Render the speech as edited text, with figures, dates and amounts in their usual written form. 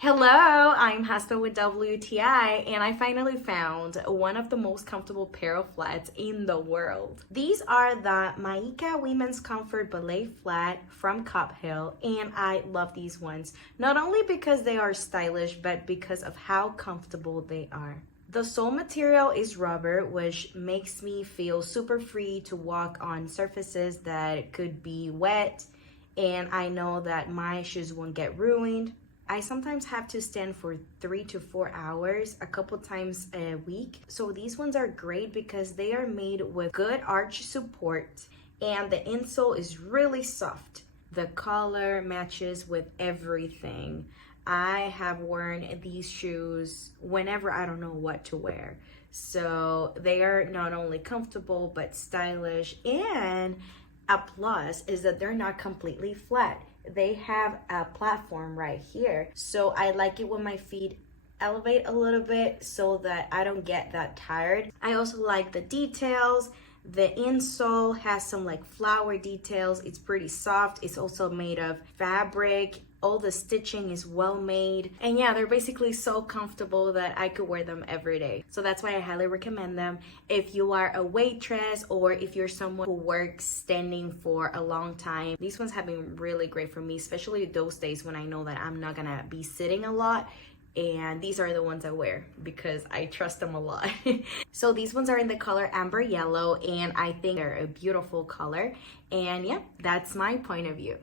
Hello, I'm Hasta with WTI, and I finally found one of the most comfortable pair of flats in the world. These are the Maiika Women's Comfort Ballet Flat from Cobb, and I love these ones, not only because they are stylish, but because of how comfortable they are. The sole material is rubber, which makes me feel super free to walk on surfaces that could be wet, and I know that my shoes won't get ruined. I sometimes have to stand for 3 to 4 hours a couple times a week. So these ones are great because they are made with good arch support and the insole is really soft. The color matches with everything. I have worn these shoes whenever I don't know what to wear. So they are not only comfortable but stylish, and a plus is that they're not completely flat. They have a platform right here. So I like it when my feet elevate a little bit so that I don't get that tired. I also like the details. The insole has some like flower details. It's pretty soft. It's also made of fabric. All the stitching is well made. And yeah, they're basically so comfortable that I could wear them every day. So that's why I highly recommend them. If you are a waitress or if you're someone who works standing for a long time, these ones have been really great for me, especially those days when I know that I'm not gonna be sitting a lot. And these are the ones I wear because I trust them a lot. So these ones are in the color amber yellow, and I think they're a beautiful color. And yeah, that's my point of view.